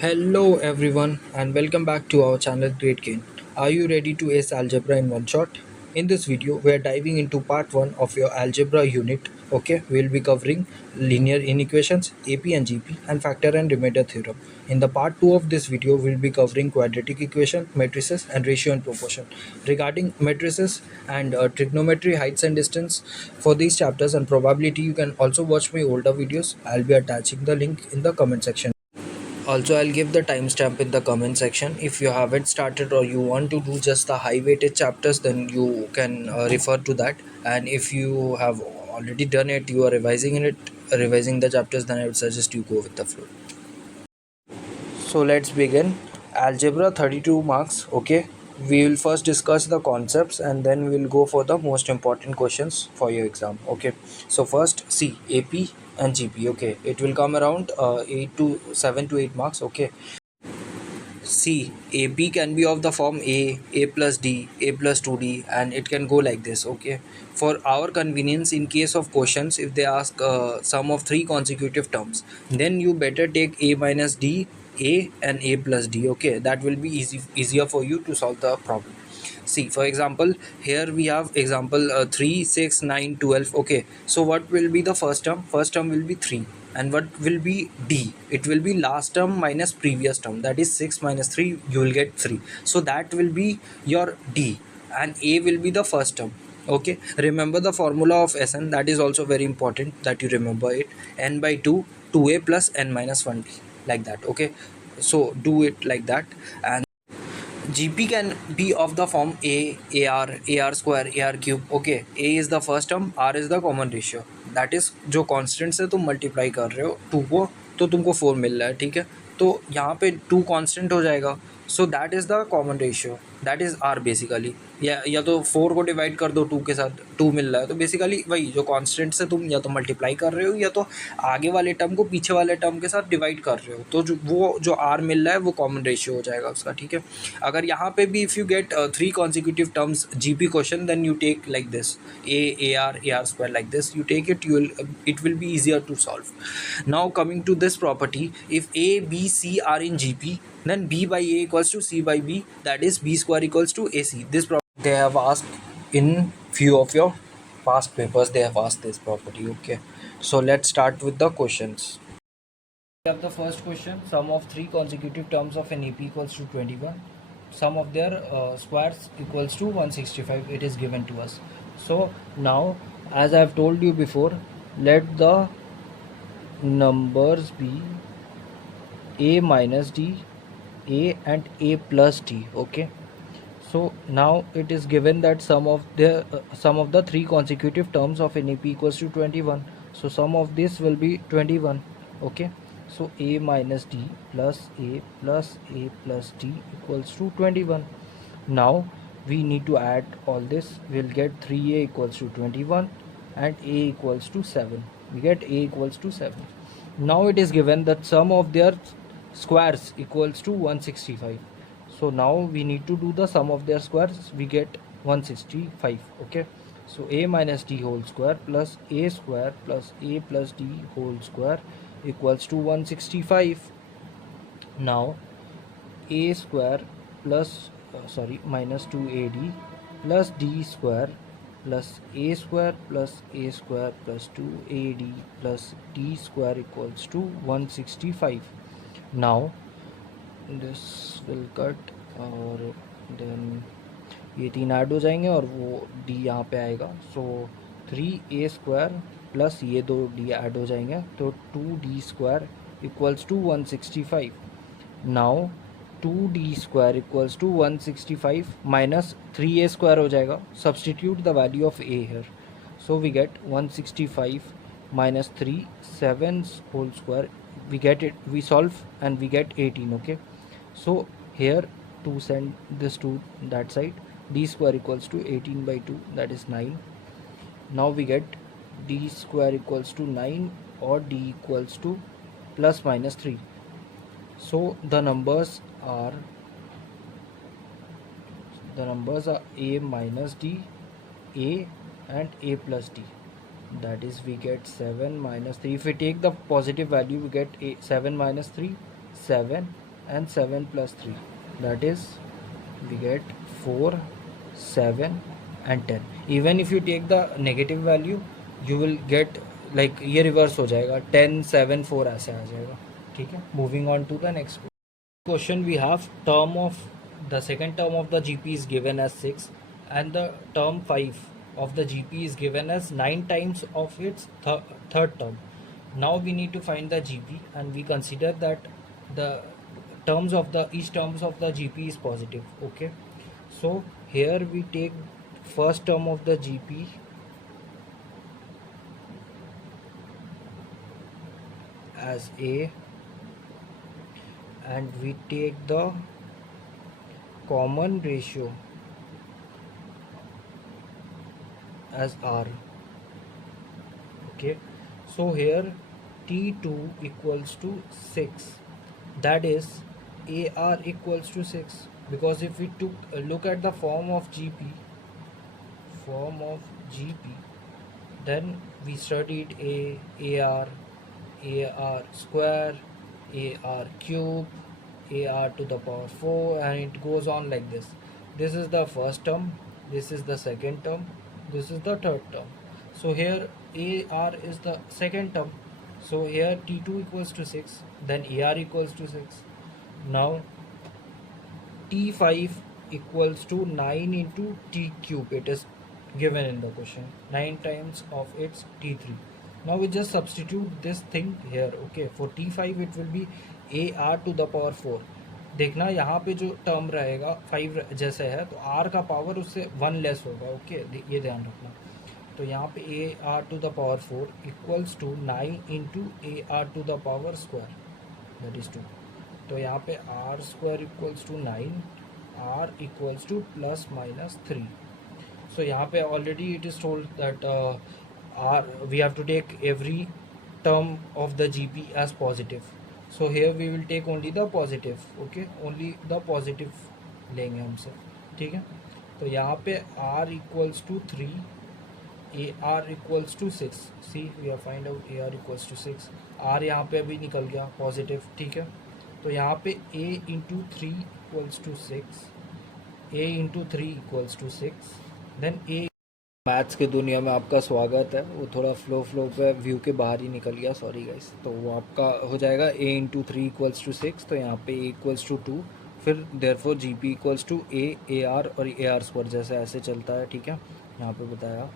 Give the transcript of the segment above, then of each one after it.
Hello everyone and welcome back to our channel Great Gain. Are you ready to ace algebra in one shot? In this video we are diving into part 1 of your algebra unit. Okay, we'll be covering linear inequations, AP and GP and factor and remainder theorem. In the part 2 of this video we'll be covering quadratic equation, matrices and ratio and proportion. Regarding matrices and trigonometry, heights and distance for these chapters and probability, you can also watch my older videos. I'll be attaching the link in the comment section. Also, I'll give the timestamp in the comment section. If you haven't started or you want to do just the high weighted chapters, then you can refer to that. And if you have already done it, you are revising the chapters, then I would suggest you go with the flow. So let's begin. Algebra 32 marks. Okay, we will first discuss the concepts and then we'll go for the most important questions for your exam. Okay, so first see AP and GP. Okay, it will come around 8 to 7 to 8 marks. Okay, see, AB can be of the form A plus D, A plus 2D, and it can go like this, okay? For our convenience, in case of questions, if they ask sum of three consecutive terms, then you better take A minus D, A and A plus D, okay? That will be easier for you to solve the problem. See, for example, here we have example 3, 6, 9, 12. Okay, so what will be the first term? First term will be 3. And what will be D? It will be last term minus previous term. That is 6 minus 3, you will get 3. So that will be your D. And A will be the first term. Okay, remember the formula of Sn. That is also very important that you remember it. N by 2, 2A plus N minus 1D. Like that, okay? So do it like that. And GP can be of the form AR square, AR cube. Okay, A is the first term, R is the common ratio. That is जो constant से तुम multiply कर रहे हो 2 को, तो तुमको 4 मिल रहा है, ठीक है? तो यहाँ पे 2 कांस्टेंट हो जाएगा. So that is the common ratio, that is r basically. या तो 4 को डिवाइड कर दो 2 के साथ, 2 मिल रहा है, तो बेसिकली वही जो कांस्टेंट से तुम या तो मल्टीप्लाई कर रहे हो या तो आगे वाले टर्म को पीछे वाले टर्म के साथ डिवाइड कर रहे हो, तो जो आर मिल रहा है वो कॉमन रेशियो हो जाएगा उसका, ठीक है? अगर यहाँ पे भी if you get 3 consecutive terms GP question, then you take like this, AR square, like this you take it, it will be easier to solve. Now coming to this property, if A, B, C are in GP, then B by A equals to C by B, that is B square equals to AC. This property they have asked in few of your past papers, they have asked this property. Okay, so let's start with the questions. We have the first question. Sum of three consecutive terms of an AP equals to 21. Sum of their squares equals to 165. It is given to us. So now, as I have told you before, let the numbers be A minus D, A and A plus D. Okay. So now it is given that sum of the three consecutive terms of an AP equals to 21. So sum of this will be 21. Okay. So A minus D plus A plus D equals to 21. Now we need to add all this. We'll get 3A equals to 21 and A equals to 7. We get A equals to 7. Now it is given that sum of their squares equals to 165. So now we need to do the sum of their squares. We get 165. Okay, so A minus D whole square plus A square plus A plus D whole square equals to 165. Now A square plus minus 2AD plus D square plus A square plus A square plus 2AD plus D square equals to 165. Now this will cut और then ये 3 add हो जाएंगे और वो D यहाँ पे आएगा. सो 3A square plus ये 2 D ऐड हो जाएंगे, तो 2D square equals to 165. Now 2D square equals to 165 minus 3A square हो जाएगा. Substitute the value of A here. So we get 165 minus 3 7 whole square. We get it, we solve and we get 18. Okay, so here to send this to that side, D square equals to 18 by 2, that is 9. Now we get D square equals to 9 or D equals to plus minus 3. So the numbers are A minus D, A and A plus D. That is we get 7 minus 3. If we take the positive value, we get 7 minus 3 7 and 7 plus 3, that is we get 4, 7 and 10. Even if you take the negative value you will get like ये reverse हो जाएगा 10 7 4 ऐसे आ जाएगा. ठीक है. Moving on to the next question, we have term of the second term of the GP is given as 6 and the term 5 of the GP is given as 9 times of its third term. Now we need to find the GP and we consider that the terms of the each terms of the GP is positive. Okay, so here we take first term of the GP as A and we take the common ratio as R. Okay, so here T2 equals to 6, that is AR equals to 6, because if we took a look at the form of GP, then we studied AR square, AR cube, AR to the power 4 and it goes on like this. This is the first term, this is the second term, this is the third term. So here AR is the second term, so here T2 equals to 6, then AR equals to 6. Now T5 equals to 9 into T cube, it is given in the question, 9 times of its T3. Now we just substitute this thing here. Okay, for T5 it will be AR to the power 4. देखना यहाँ पे जो term रहेगा 5 जैसे है तो R का power उससे 1 लेस होगा. ओके, ये ध्यान रखना. तो यहाँ पे AR to the power 4 equals to 9 into AR to the power square, that is 2. तो यहाँ पे R square equals to 9, R equals to plus minus 3. So यहाँ पे already it is told that we have to take every term of the GP as positive. So here we will take only the positive. Okay, only the positive लेंगे हम सब. ठीक है. तो यहाँ पे R equals to 3, AR equals to 6. See, we have find out AR equals to 6. R यहाँ पे अभी निकल गया पॉजिटिव. ठीक है. तो यहाँ पे A into 3 equals to 6, A into 3 equals to 6, then A. Maths की दुनिया में आपका स्वागत है. वो थोड़ा फ्लो पे व्यू के बाहर ही निकल गया, सॉरी गाइस. तो वो आपका हो जाएगा A इंटू 3 इक्वल्स टू 6, तो यहाँ पे A इक्वल्स टू 2, फिर therefore GP equals to AR और AR स्क्वायर जैसे ऐसे चलता है. ठीक है, यहाँ पे बताया.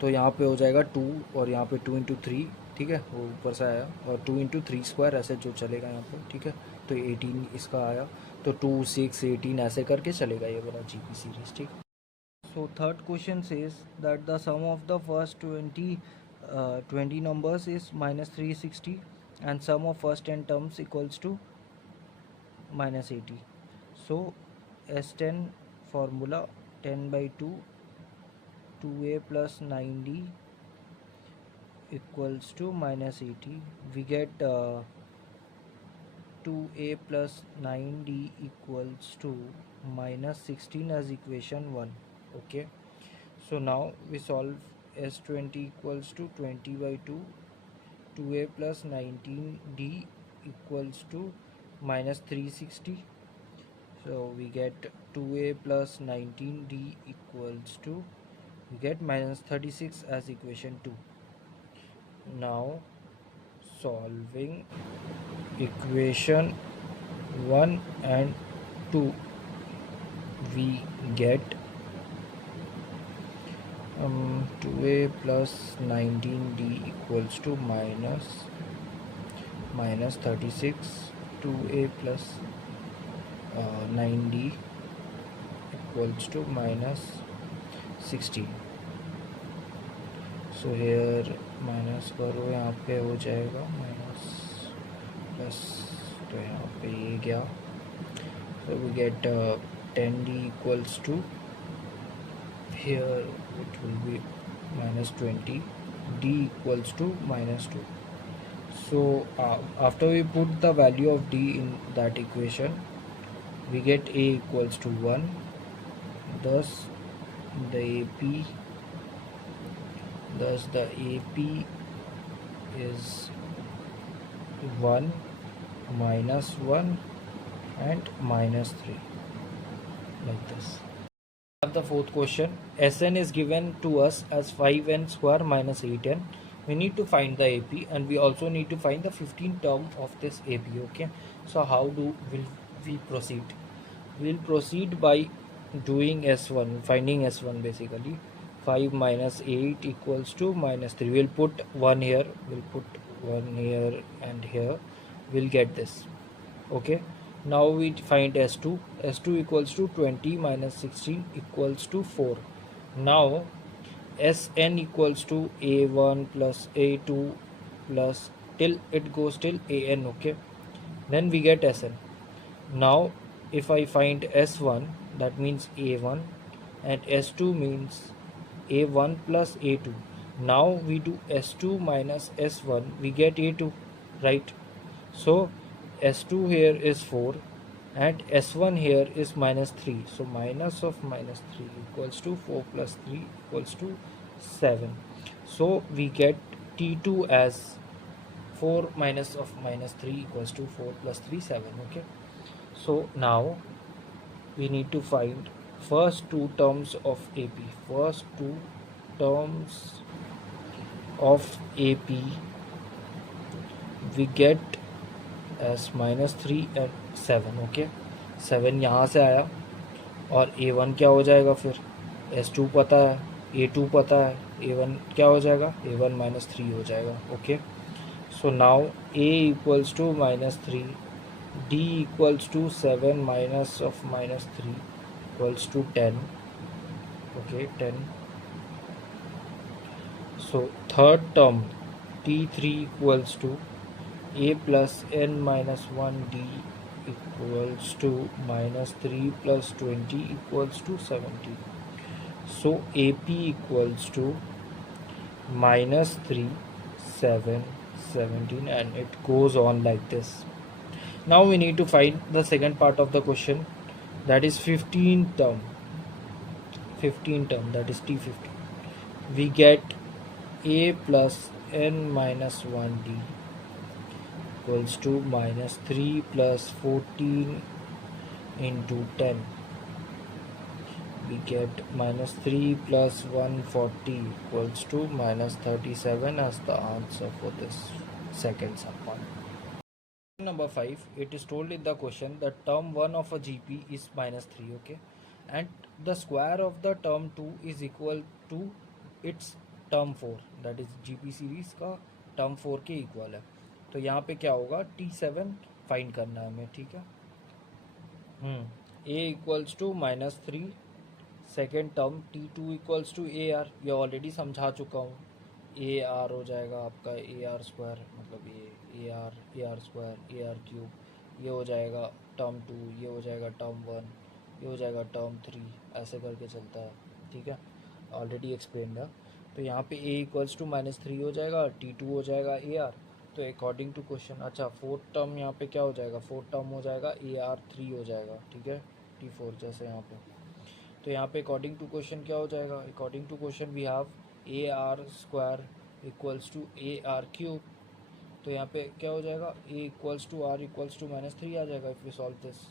तो यहाँ पे हो जाएगा 2 और यहाँ पे 2 इंटू 3. ठीक है, वो ऊपर से आया और 2 इंटू 3 स्क्वायर ऐसे जो चलेगा यहाँ पे. ठीक है, तो 18 इसका आया, तो 2 6 18 ऐसे करके चलेगा ये वाला GP सीरीज. ठीक. So third question says that the sum of the first 20 numbers is minus 360 and sum of first 10 terms equals to minus 80. So S10 formula 10 by 2, 2a plus 9d equals to minus 80. We get 2a plus 9d equals to minus 16 as equation 1. Okay, so now we solve S20 equals to 20 by 2, 2a plus 19d equals to minus 360. So we get 2a plus 19d equals to, we get minus 36 as equation 2. Now solving equation 1 and 2, we get 2a plus 19d equals to minus 36, 2a plus 9d equals to minus 16. So here minus करो, यहाँ पे हो जाएगा minus plus, तो यहाँ पे ये गया. So we get 10d equals to, here it will be minus 20, d equals to minus 2. So after we put the value of d in that equation, we get a equals to 1, thus the AP is 1 minus 1 and minus 3, like this. The fourth question, Sn is given to us as 5n square minus 8n. We need to find the AP, and we also need to find the 15th term of this AP. Okay, so how will we proceed? We'll proceed by doing S1, finding S1 basically. 5 minus 8 equals to minus 3. We'll put 1 here, we'll put 1 here and here. We'll get this. Okay, now we find S2. S2 equals to 20 minus 16 equals to 4. Now Sn equals to A1 plus A2 plus till it goes till An. Okay, then we get Sn. Now if I find S1, that means A1, and S2 means A1 plus A2. Now we do S2 minus S1, we get A2, right? So S2 here is 4 and S1 here is minus 3. So minus of minus 3 equals to 4 plus 3 equals to 7. So we get T2 as 4 minus of minus 3 equals to 4 plus 3, 7. Okay. So now we need to find first two terms of AP. First two terms of AP we get as minus 3 and 7. Okay 7 यहाँ से आया और A1 क्या हो जाएगा फिर S2 पता है A2 पता है A1 क्या हो जाएगा A1 minus 3 हो जाएगा. Okay so now A equals to minus 3, D equals to 7 minus of minus 3 equals to 10. Okay, 10. So third term T3 equals to A plus n minus 1D equals to minus 3 plus 20 equals to 17. So AP equals to minus 3, 7, 17, and it goes on like this. Now we need to find the second part of the question, that is 15 term. 15 term, that is T15. We get A plus n minus 1D equals to minus 3 plus 14 into 10. We get minus 3 plus 140 equals to minus 37 as the answer for this second sub one. Number 5, it is told in the question that term 1 of a GP is minus 3, okay, and the square of the term 2 is equal to its term 4, that is GP series का term 4 के equal है. तो यहाँ पे क्या होगा T7 find करना है हमें, ठीक है. A equals to minus 3, second term T2 equals to AR, ये ऑलरेडी समझा चुका हूँ. AR हो जाएगा आपका AR स्क्वायर, मतलब ये AR स्क्वायर AR क्यूब, ये हो जाएगा टर्म 2, ये हो जाएगा टर्म 1, ये हो जाएगा टर्म 3, ऐसे करके चलता है, ठीक है, ऑलरेडी एक्सप्लेन है. तो यहाँ पे A इक्वल्स टू माइनस 3 हो जाएगा, T2 हो जाएगा AR. तो अकॉर्डिंग टू क्वेश्चन, अच्छा फोर्थ टर्म यहाँ पे क्या हो जाएगा, फोर्थ टर्म हो जाएगा AR3 हो जाएगा, ठीक है, T4 जैसे यहाँ पे. तो यहाँ पे अकॉर्डिंग टू क्वेश्चन क्या हो जाएगा, according to question we have AR square equals to AR cube. तो यहाँ पे क्या हो जाएगा, A equals to R equals to minus 3 आ जाएगा इफ वी सॉल्व दिस.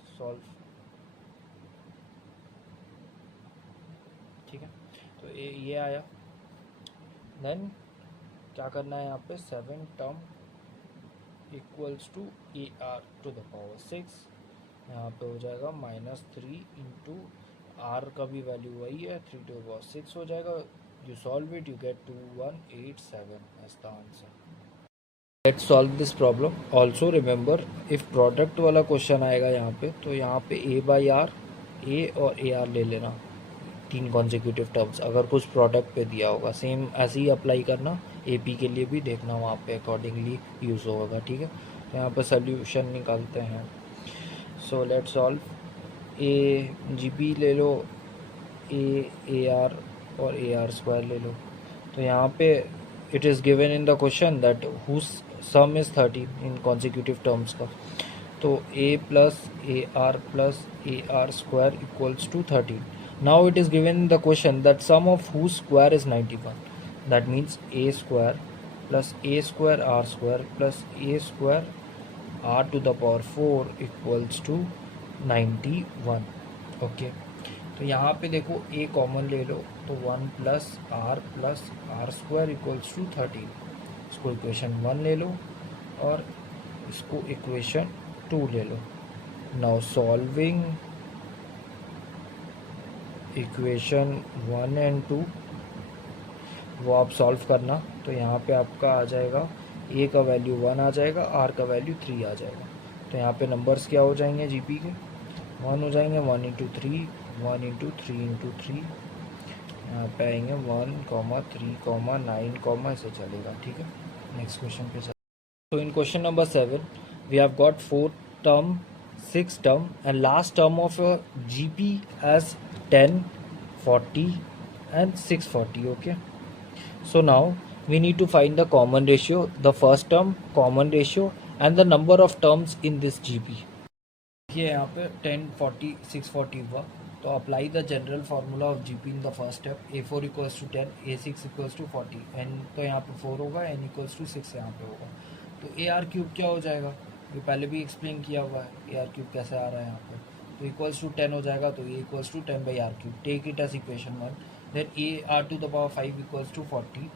ठीक है, तो ये आया. देन क्या करना है यहाँ पे, 7 term equals to AR to the power 6. यहाँ पे हो जाएगा माइनस 3 इंटू R का भी वैल्यू वही है, 3 टू द पावर 6 हो जाएगा. You solve it, you get 2187 as the answer. Let's solve this problem. Also remember, if product वाला क्वेश्चन आएगा यहाँ पे, तो यहाँ पे A/R, A और AR ले लेना, 3 कॉन्जिक्यूटिव टर्म्स. अगर कुछ प्रोडक्ट पे दिया होगा, सेम ऐसे ही अप्लाई करना AP के लिए भी, देखना वहाँ पे अकॉर्डिंगली यूज़ होगा, ठीक है. तो यहाँ पे सोल्यूशन निकालते हैं. So let's solve. GP ले लो, AR और AR स्क्वायर ले लो. तो यहाँ पे it is given in the question that whose sum is 13 in consecutive terms का. तो A plus AR square equals to 13. Now it is given in the question that sum of whose square is 91. That means A square plus A square R square plus A square R to the power 4 equals to 91। Okay, तो यहाँ पे देखो ए common ले लो तो 1 plus R square equals to 13। इसको equation 1 ले लो और इसको इक्वेशन 2 ले लो। नाउ सॉल्विंग इक्वेशन 1 एंड 2 वो आप सॉल्व करना, तो यहाँ पे आपका आ जाएगा ए का वैल्यू 1 आ जाएगा, आर का वैल्यू 3 आ जाएगा। तो यहाँ पे नंबर्स क्या हो जाएंगे जीपी के 1 हो जाएंगे, 1 इंटू 3, 1 इंटू 3 इंटू 3, यहाँ पे आएंगे 1, 3, 9, ऐसे चलेगा। ठीक है, नेक्स्ट क्वेश्चन पे चल। So in question number 7, we have got 4 term, 6 term and last term of a GP as 10, 40 and 640. Okay. So now we need to find the common ratio, the first term, common ratio and the number of terms in this GP. ये यहाँ पे 10, 40, 640 हुआ, तो apply the general formula of GP in the first step. A4 equals to 10, A6 equals to 40, n तो यहाँ पे 4 होगा, n equals to 6 यहाँ पे होगा। तो ए आर क्यूब क्या हो जाएगा, ये पहले भी एक्सप्लेन किया हुआ है ए आर क्यूब कैसे आ रहा है यहाँ पे। तो इक्वल्स टू 10 हो जाएगा, तो a equals to 10 by r cube, take it as equation 1। Then a r to the power 5 equals to 40,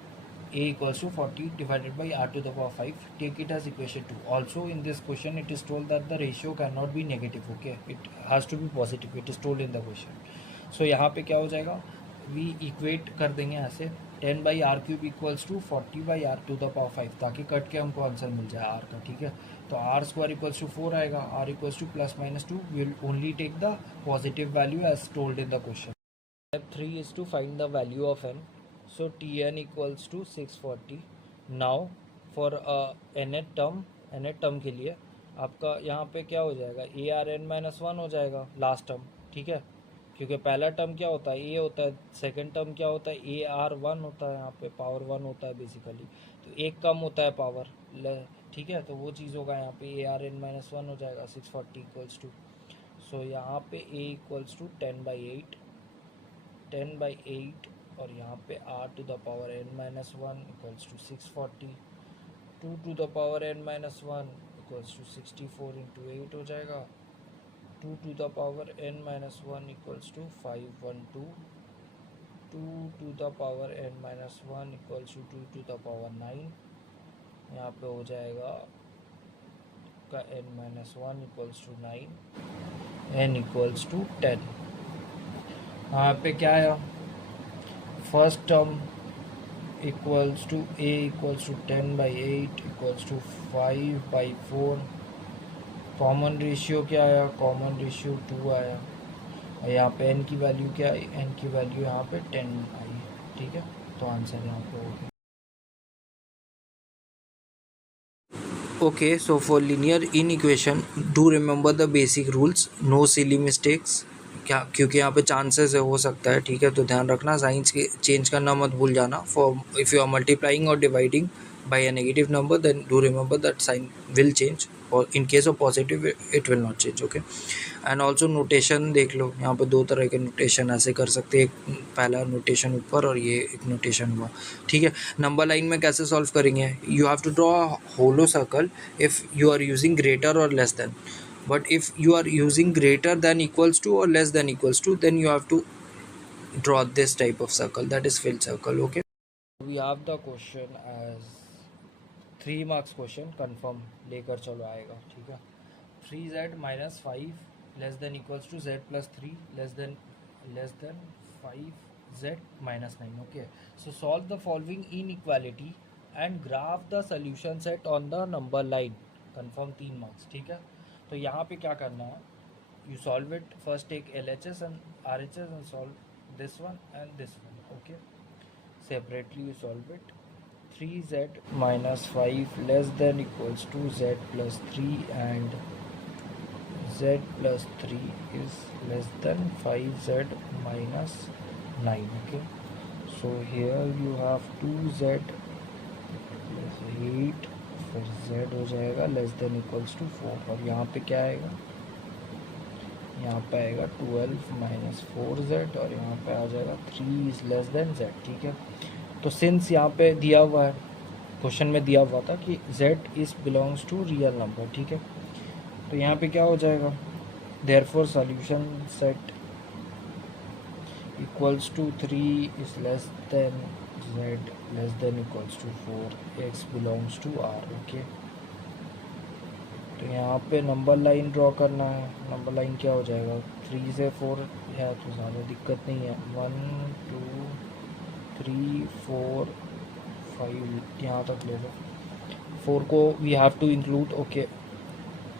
a equals to 40 divided by r to the power 5, take it as equation 2. Also in this question it is told that the ratio cannot be negative. Okay, it has to be positive, it is told in the question. So यहाँ पे क्या हो जाएगा, we equate कर देंगे ऐसे 10 by r cube equals to 40 by r to the power 5, ताकि cut के हमको आंसर मिल जाए r का। ठीक है, तो r square equals to 4 आएगा, r equals to plus minus 2, will only take the positive value as told in the question. Step 3 is to find the value of n. So Tn equals to 640. Now for nth term के लिए आपका यहाँ पे क्या हो जाएगा, A R N minus 1 हो जाएगा लास्ट टर्म। ठीक है, क्योंकि पहला टर्म क्या होता है, ए होता है, सेकंड टर्म क्या होता है, ए आर 1 होता है, यहाँ पे पावर 1 होता है बेसिकली, तो एक कम होता है पावर। ठीक है, तो वो चीज़ होगा यहाँ पे ए आर एन माइनस 1 हो जाएगा 640 इक्वल्स टू। सो यहाँ पे ए इक्वल्स टू 10/8 और यहाँ पे r to the power n minus 1 equals to 640, 2 to the power n minus 1 equals to 64 into 8 हो जाएगा, 2 to the power n minus 1 equals to 512, 2 to the power n minus 1 equals to 2 to the power 9, यहाँ पे हो जाएगा का n minus 1 equals to 9, n equals to 10। यहाँ पे क्या है, first term equals to a equals to 10/8 equals to 5/4। Common ratio क्या आया, कॉमन रेशियो 2 आया, और यहाँ पे n की वैल्यू क्या आई, n की वैल्यू यहाँ पे 10 आई। ठीक है, तो आंसर यहाँ पे हो गया। Okay, so for linear inequation, do remember the basic rules, no silly mistakes। क्या, क्योंकि यहाँ पे चांसेस है हो सकता है। ठीक है, तो ध्यान रखना, साइंस के चेंज करना मत भूल जाना। For if you are multiplying और dividing by a negative number, then do remember that sign will change, और in case of positive it will not change. Okay, and also notation देख लो, यहाँ पे 2 तरह के नोटेशन ऐसे कर सकते हैं, एक पहला नोटेशन ऊपर और ये एक नोटेशन हुआ। ठीक है, नंबर लाइन में कैसे सॉल्व करेंगे, you have to draw a hollow circle if you are using greater और less than, but if you are using greater than equals to or less than equals to, then you have to draw this type of circle, that is filled circle. Okay, we have the question as 3 marks question, confirm लेकर चलो आएगा। ठीक है, 3z minus 5 less than equals to z plus 3 less than 5z minus 9. Okay, so solve the following inequality and graph the solution set on the number line, confirm 3 marks। ठीक है, तो यहाँ पे क्या करना है, you solve it, first take LHS and RHS and solve this one and this one. Okay, separately you solve it. 3z minus 5 less than equals to z plus 3 and z plus 3 is less than 5z minus 9. Okay, so here you have 2z plus 8, फिर z हो जाएगा less than equals to 4, और यहाँ पे क्या आएगा, यहाँ पे आएगा 12 माइनस 4z, और यहाँ पे आ जाएगा 3 इज़ लेस देन z। ठीक है, तो सिंस यहाँ पे दिया हुआ है, क्वेश्चन में दिया हुआ था कि z is belongs to real number. ठीक है, तो यहाँ पे क्या हो जाएगा, Therefore solution set equals to 3 is less than z less than equals to 4, x belongs to R. Okay, तो यहाँ पे नंबर लाइन ड्रॉ करना है. नंबर लाइन क्या हो जाएगा, 3 से 4 है तो ज़्यादा दिक्कत नहीं है. 1 2 3 4 5 यहाँ तक ले लो. 4 को we have to include, okay,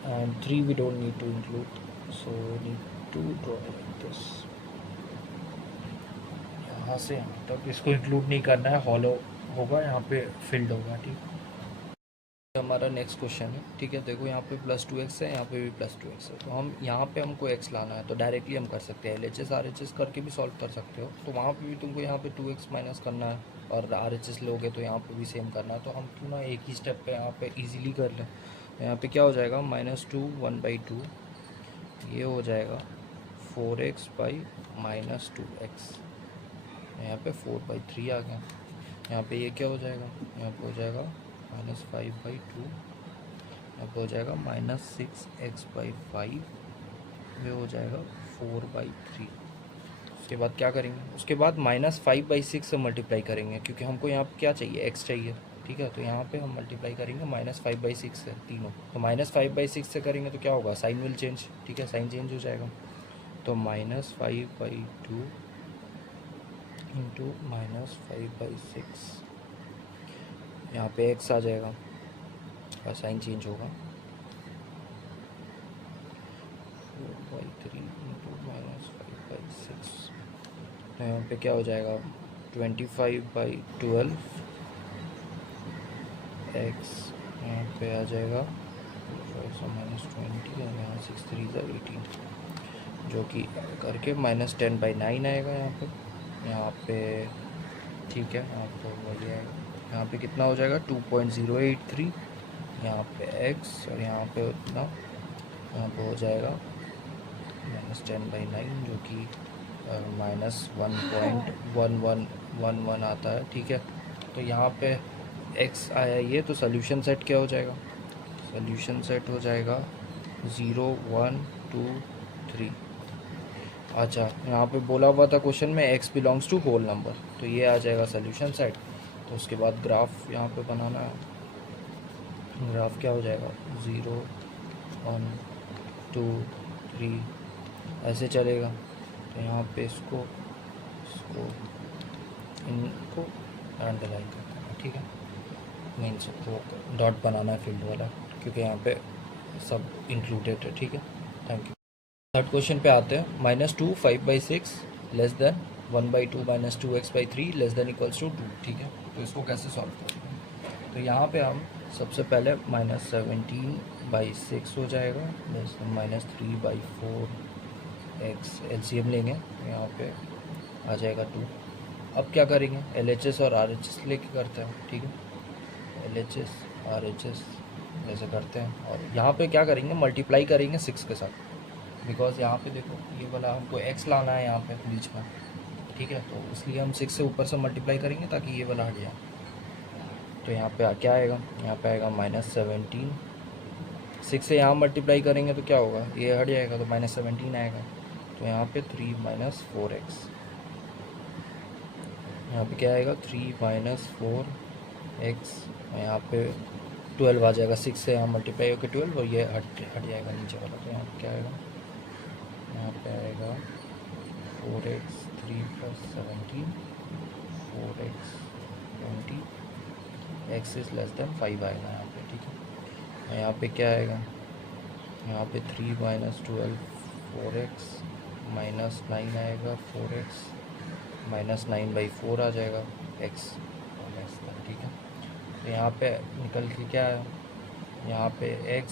and 3 we don't need to include, so need to draw like this. यहाँ से यहाँ तक इसको इंक्लूड नहीं करना है, हॉलो होगा, यहाँ पे फिल्ड होगा. ठीक, हमारा नेक्स्ट क्वेश्चन है. ठीक है, देखो यहाँ पे +2x है, यहाँ पे भी +2x है. तो हम यहाँ पे हमको x लाना है, तो डायरेक्टली हम कर सकते हैं. LHS RHS करके भी सॉल्व कर सकते हो. तो वहाँ पे भी तुमको यहाँ पे 2x माइनस करना है, और RHS लोगे तो यहाँ पे भी सेम करना है. तो हम क्यों ना एक ही स्टेप पे यहाँ पे इजीली कर लें. यहाँ पे क्या हो जाएगा, -2 1/2, ये हो जाएगा 4x बाई -2x. यहाँ पे 4/3 आ गया. यहाँ पे ये क्या हो जाएगा, यहाँ पे हो जाएगा -5/2, यहाँ पे हो जाएगा -6x/5, ये हो जाएगा 4/3. उसके बाद क्या करेंगे, उसके बाद -5/6 से मल्टीप्लाई करेंगे, क्योंकि हमको यहाँ पे क्या चाहिए, x चाहिए. ठीक है, तो यहाँ पे हम मल्टीप्लाई करेंगे -5/6 से तीनों. तो -5/6 से करेंगे तो क्या होगा, साइन विल चेंज. ठीक है, साइन चेंज हो जाएगा. तो -5/2 इंटू -5/6, यहाँ पे x आ जाएगा और साइन चेंज होगा. 4/3 इंटू -5/6, तो यहाँ पे क्या हो जाएगा, 25/12 x. यहाँ पे आ जाएगा -20, और यहाँ 6 3 18, जो कि करके -10/9 आएगा यहाँ पे. ठीक है, यहाँ पे वही आएगा. यहाँ पे कितना हो जाएगा, 2.083, यहाँ पे x, और यहाँ पे उतना, यहाँ पे हो जाएगा -10/9, जो कि -1.1111 आता है. ठीक है, तो यहाँ पे x आया ये, तो सोल्यूशन सेट क्या हो जाएगा, सोल्यूशन सेट हो जाएगा 0 1 2 3. अच्छा, यहाँ पे बोला हुआ था क्वेश्चन में x belongs to whole number, तो ये आ जाएगा सोल्यूशन सेट. तो उसके बाद ग्राफ यहाँ पे बनाना है. ग्राफ क्या हो जाएगा, 0 1 2 3 ऐसे चलेगा. तो यहाँ पे इसको इनको अंडरलाइन करना है. ठीक है, मीन सबको डॉट बनाना है फील्ड वाला, क्योंकि यहाँ पे सब इंक्लूडेड है. ठीक है, थैंक यू. थर्ड क्वेश्चन पे आते हैं. -2 5/6 less than 1/2 -2x/3 less than equals to 2. ठीक है, तो इसको कैसे सॉल्व करेंगे. तो यहाँ पे हम सबसे पहले -17/6 हो जाएगा लेस -3/4 x, एलसीएम लेंगे, यहाँ पे आ जाएगा 2. अब क्या करेंगे, LHS और RHS लेके करते हैं. ठीक है, LHS RHS जैसे करते हैं, और यहाँ पे क्या करेंगे, मल्टीप्लाई करेंगे 6 के साथ, बिकॉज यहाँ पे देखो ये वाला हमको x लाना है यहाँ पे बीच में. ठीक है, तो इसलिए हम 6 से ऊपर से मल्टीप्लाई करेंगे ताकि ये वाला हट जाए. तो यहाँ पे क्या आएगा, यहाँ पे आएगा -17. 6 से यहाँ मल्टीप्लाई करेंगे तो क्या होगा, ये हट जाएगा, तो -17 आएगा. तो यहाँ पे 3 - 4x, यहाँ पे क्या आएगा, 3 - 4x, यहाँ पे 12 आ जाएगा. 6 से यहाँ मल्टीप्लाई होकर 12, और ये हट जाएगा नीचे वाला. तो यहाँ पे क्या आएगा, यहाँ पे आएगा 4x 3 + 17 4x 20 x is less than 5 आएगा यहाँ पे. ठीक है, यहाँ पे क्या आएगा, यहाँ पे 3 - 12 4x -9 आएगा, 4x -9/4 आ जाएगा x लेस देन. ठीक है, तो यहाँ पे निकल के क्या है, यहाँ पे x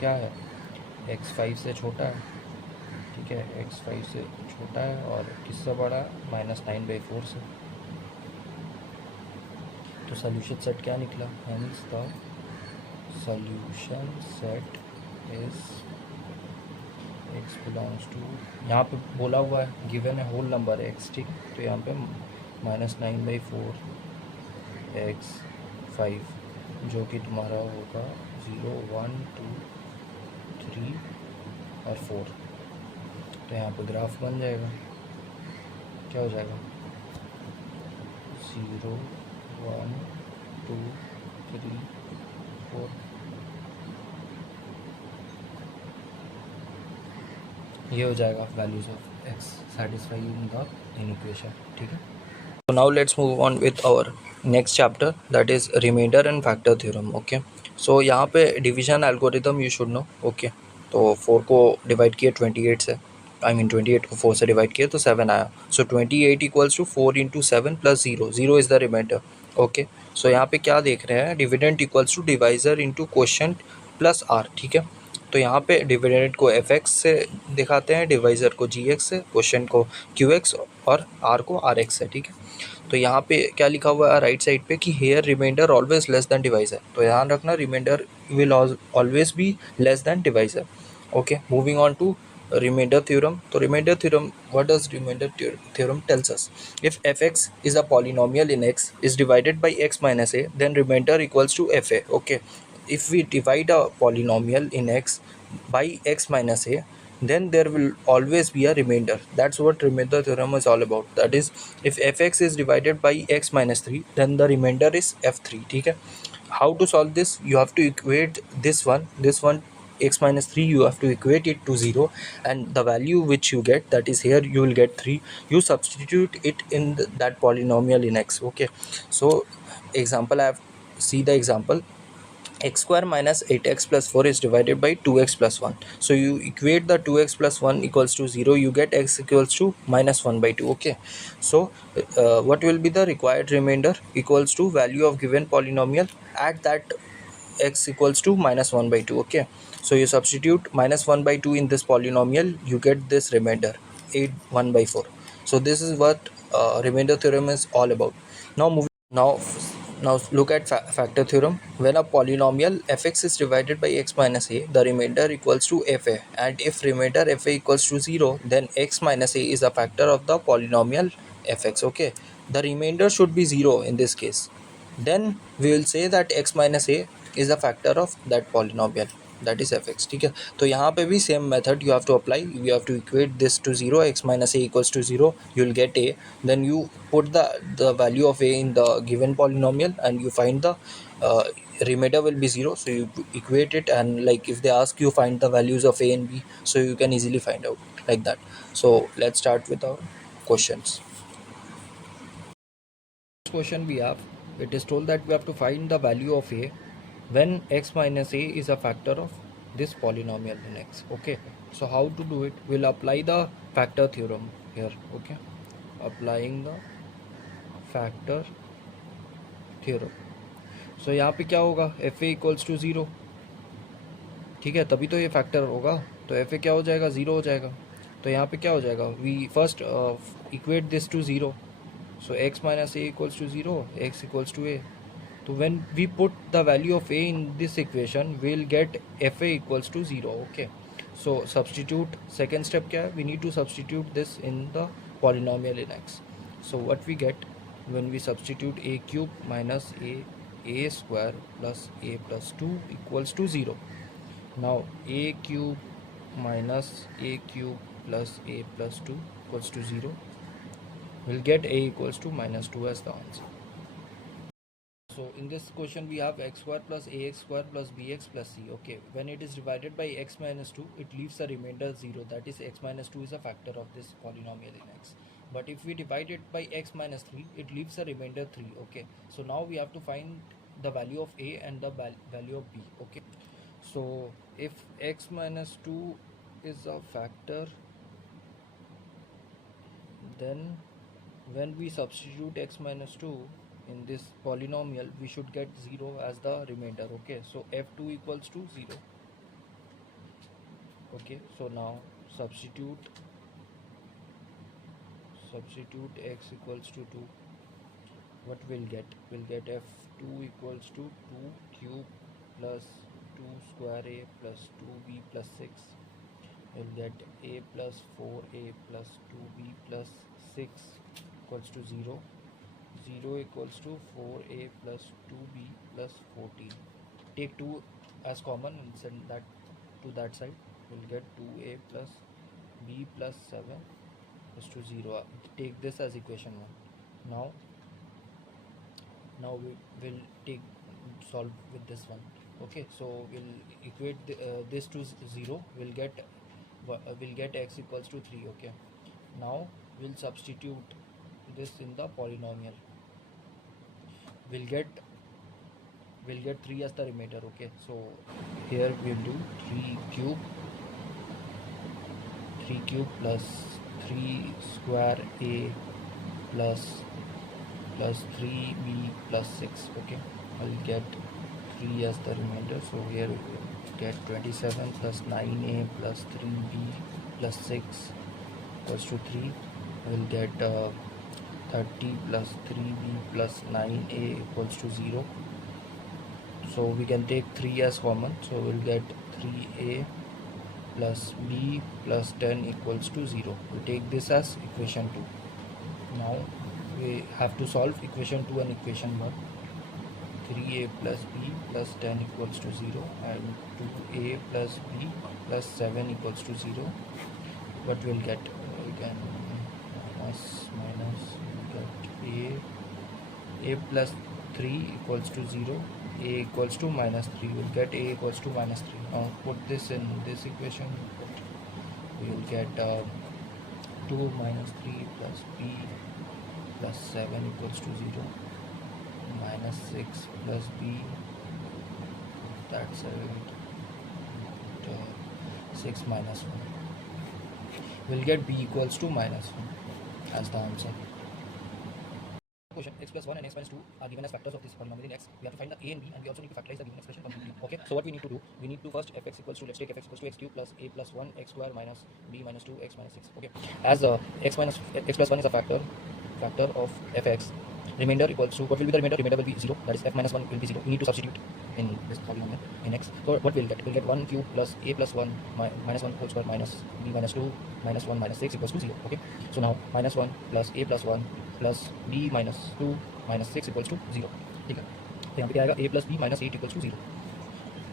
क्या है, x 5 से छोटा है. ठीक है, x 5 से छोटा है, और किससे बड़ा है, -9/4 से. तो सोल्यूशन सेट क्या निकला, hence the solution set is x belongs to, यहाँ पे बोला हुआ है, गिवन है होल नंबर है x. ठीक, तो यहाँ पे -9/4 x 5, जो कि तुम्हारा होगा 0 1 2 3 और 4. तो यहाँ पे ग्राफ बन जाएगा, क्या हो जाएगा 0 1 2 3 4, ये हो जाएगा values of x satisfying the in equation, ठीक है। So now let's move on with our next chapter, that is remainder and factor theorem. Okay, so यहाँ पे division algorithm you should know. Okay, तो 4 को divide किए 28 से, I mean 28 को 4 से divide किए तो 7 आया. So 28 equals to 4 into 7 plus 0. 0 is the remainder. Okay, so यहाँ पे क्या देख रहे हैं, dividend equals to divisor into quotient plus r. ठीक है, तो यहाँ पे डिविडेंड को fx से दिखाते हैं, डिवाइज़र को gx से, क्वेश्चन को qx और r को rx से, ठीक है। तो यहाँ पे क्या लिखा हुआ है राइट साइड पे कि here remainder always less than divisor, तो ध्यान रखना remainder will always be less than divisor. Okay, moving on to remainder theorem. तो remainder theorem, what does remainder theorem tells us? If fx is a polynomial in x is divided by x minus a, then remainder equals to fa. Okay, if we divide a polynomial in x by x minus a, then there will always be a remainder. That's what remainder theorem is all about. That is, if fx is divided by x minus 3, then the remainder is f3. ठीक है, how to solve this? You have to equate this one x minus 3, you have to equate it to 0, and the value which you get, that is here you will get 3, you substitute it in that polynomial in x. Okay, so example, I have see the example, x square minus 8x plus 4 is divided by 2x plus 1. So you equate the 2x plus 1 equals to 0, you get x equals to minus 1 by 2. Okay, so what will be the required remainder? Equals to value of given polynomial at that x equals to minus 1 by 2. Okay, so you substitute minus 1 by 2 in this polynomial, you get this remainder 8 1 by 4. So this is what remainder theorem is all about. Now look at factor theorem. When a polynomial fx is divided by x minus a, the remainder equals to fa, and if remainder fa equals to 0, then x minus a is a factor of the polynomial fx. Okay, the remainder should be 0 in this case, then we will say that x minus a is a factor of that polynomial, that is fx. ठीक है, तो यहाँ पे भी same method you have to apply. You have to equate this to 0, x minus a equals to 0, you will get a, then you put the value of a in the given polynomial and you find the uh, remainder will be 0, so you equate it, and like if they ask you find the values of a and b, so you can easily find out like that. So let's start with our questions. Question we have, it is told that we have to find the value of a when x minus a is a factor of this polynomial in x. Okay, so how to do it? We'll apply the factor theorem here. Okay, applying the factor theorem. So यहाँ पे क्या होगा, F A equals to 0, ठीक है, तभी तो ये factor होगा, तो एफ ए क्या हो जाएगा, 0 हो जाएगा। तो यहाँ पे क्या हो जाएगा, we first equate this to 0, so x minus a equals to 0, x equals to a. So when we put the value of a in this equation, we'll get fa equals to 0. Okay, so substitute, second step क्या है, we need to substitute this in the polynomial in x. So what we get when we substitute a cube minus a square plus a plus 2 equals to 0. Now a cube minus a cube plus a plus 2 equals to 0. We'll get a equals to minus 2 as the answer. So in this question we have x square plus ax square plus bx plus c. Okay, when it is divided by x minus 2, it leaves a remainder 0, that is x minus 2 is a factor of this polynomial in x. But if we divide it by x minus 3, it leaves a remainder 3. Okay, so now we have to find the value of a and the value of b. Okay, so if x minus 2 is a factor, then when we substitute x minus 2 in this polynomial, we should get 0 as the remainder. Okay, so f2 equals to 0. Okay, so now substitute x equals to 2. What we'll get, f2 equals to 2 cube plus 2 square a plus 2b plus 6. We'll get a plus 4a plus 2b plus 6 equals to 0. 0 equals to 4a plus 2b plus 14. Take 2 as common and send that to that side. We'll get 2a plus b plus 7 is to 0. Take this as equation 1. Now we will take solve with this one. Okay, so we'll equate this to 0. We'll get x equals to 3. Okay, now we'll substitute this in the polynomial. We'll get 3 as the remainder. Okay, so here we'll do 3 cube plus 3 square a plus 3b plus 6. Okay, I'll get 3 as the remainder, so here we will get 27 plus 9a plus 3b plus 6 equals to 3. We'll get 30 plus 3b plus 9a equals to 0. So we can take 3 as common, so we'll get 3a plus b plus 10 equals to 0. We'll take this as equation 2. Now we have to solve equation 2 and equation 1. 3a plus b plus 10 equals to 0 and 2a plus b plus 7 equals to 0. What we'll get? We can minus we'll get a plus 3 equals to 0, a equals to minus 3. We'll get a equals to minus 3. Now put this in this equation. We will get 2 minus 3 plus b plus 7 equals to 0 minus 6 plus b, that's 6 minus 1. We'll get b equals to minus 1 as the answer. Question: x plus 1 and x minus 2 are given as factors of this polynomial in x. We have to find the a and b, and we also need to factorize the given expression completely. Okay, so what we need to do, we need to first fx equals to, let's take fx equals to x cube plus a plus 1 x square minus b minus 2 x minus 6. Okay, as x plus 1 is a factor of fx, remainder equals to, what will be the remainder? Remainder will be 0, that is f minus 1 will be 0. We need to substitute in this polynomial in x. So what we'll get? We'll get 1 cube plus a plus 1 minus 1 whole square minus b minus 2 minus 1 minus 6 equals to 0. Okay, so now minus 1 plus a plus 1 plus b minus 2 minus 6 equals to 0. ठीक है, तो यहाँ पे क्या आएगा? a plus b minus 8 equals to 0.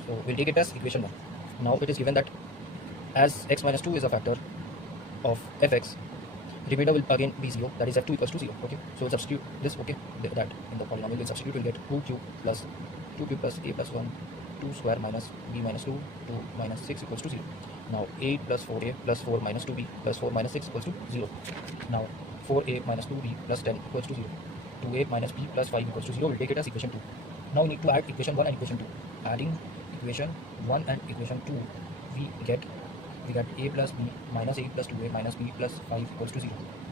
So we'll take it as equation 1. Now it is given that as x minus 2 is a factor of fx, remainder will again be 0, that is f2 equals to 0. Okay, so we'll substitute this. Okay, that in the polynomial we'll substitute. We'll get 2 cube plus a plus 1 2 square minus b minus 2 2 minus 6 equals to 0. Now 8 plus 4a plus 4 minus 2b plus 4 minus 6 equals to 0. Now 4a minus 2b plus 10 equals to 0. 2a minus b plus 5 equals to 0. We'll take it as equation 2. Now we need to add equation 1 and equation 2. Adding equation 1 and equation 2, we get a plus b minus 8 plus 2a minus b plus 5 equals to 0.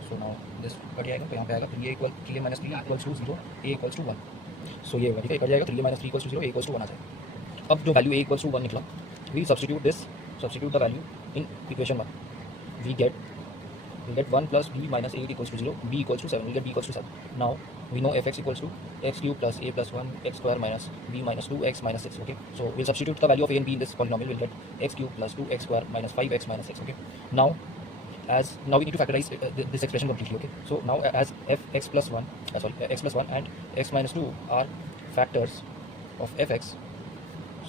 So now this cut जाएगा, तो यहाँ पे आएगा 3a minus 3 equals to 0, a equals to 1. So ये होगा, ठीक है, cut जाएगा, 3a minus 3 equals to 0, a equals to 1 आ जाएगा. अब जो वैल्यू a equals to 1 निकला, we substitute the value in equation 1. We get 1 plus b minus 8 equals to 0, b equals to 7. We get b equals to 7. Now we know fx equals to x cube plus a plus 1 x square minus b minus 2 x minus 6. Okay, so we'll substitute the value of a and b in this polynomial. We'll get x cube plus 2x square minus 5x minus 6. Okay, now we need to factorize this expression completely. Okay, so now as x plus 1 and x minus 2 are factors of fx,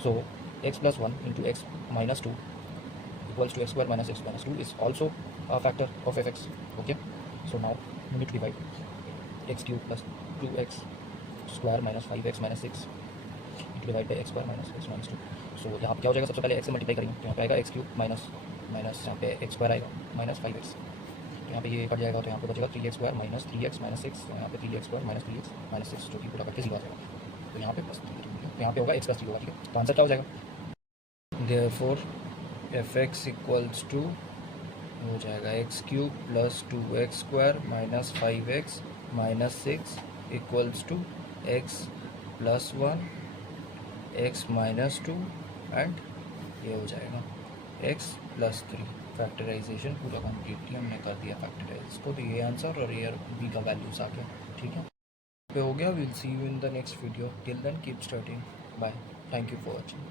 so x plus 1 into x minus 2 equals to x square minus x minus 2 is also a factor of fx. Okay, so now we need to divide x cube plus 2x square minus 5x minus 6 divide by x square minus x minus 2. सो यहाँ पे क्या हो जाएगा? सबसे पहले x से multiply करेंगे, तो यहाँ पे आएगा x क्यूब माइनस यहाँ पे x स्क्वायर आएगा माइनस 5x, तो यहाँ पे ये कट जाएगा, तो यहाँ पे बचेगा 3x square minus 3x minus 6, तो यहाँ पे 3x square minus 3x minus 6, जो कि पूरा करके 0 आ जाएगा. तो यहाँ पे प्लस, तो यहाँ पे होगा x प्लस 3 होगा. ठीक है, तो आंसर क्या हो जाएगा? देयरफॉर fx इक्वल्स टू हो जाएगा x cube plus 2x square minus 5x minus 6 equals to x plus 1 x minus 2 and ये हो जाएगा x प्लस 3. फैक्टराइजेशन पूरा कम्प्लीटली हमने कर दिया फैक्टराइज इसको, तो ये आंसर और ये b का वैल्यूज आ गया. ठीक है, पे हो गया. Will see you in the next video. Till then keep studying. Bye. Thank you for watching.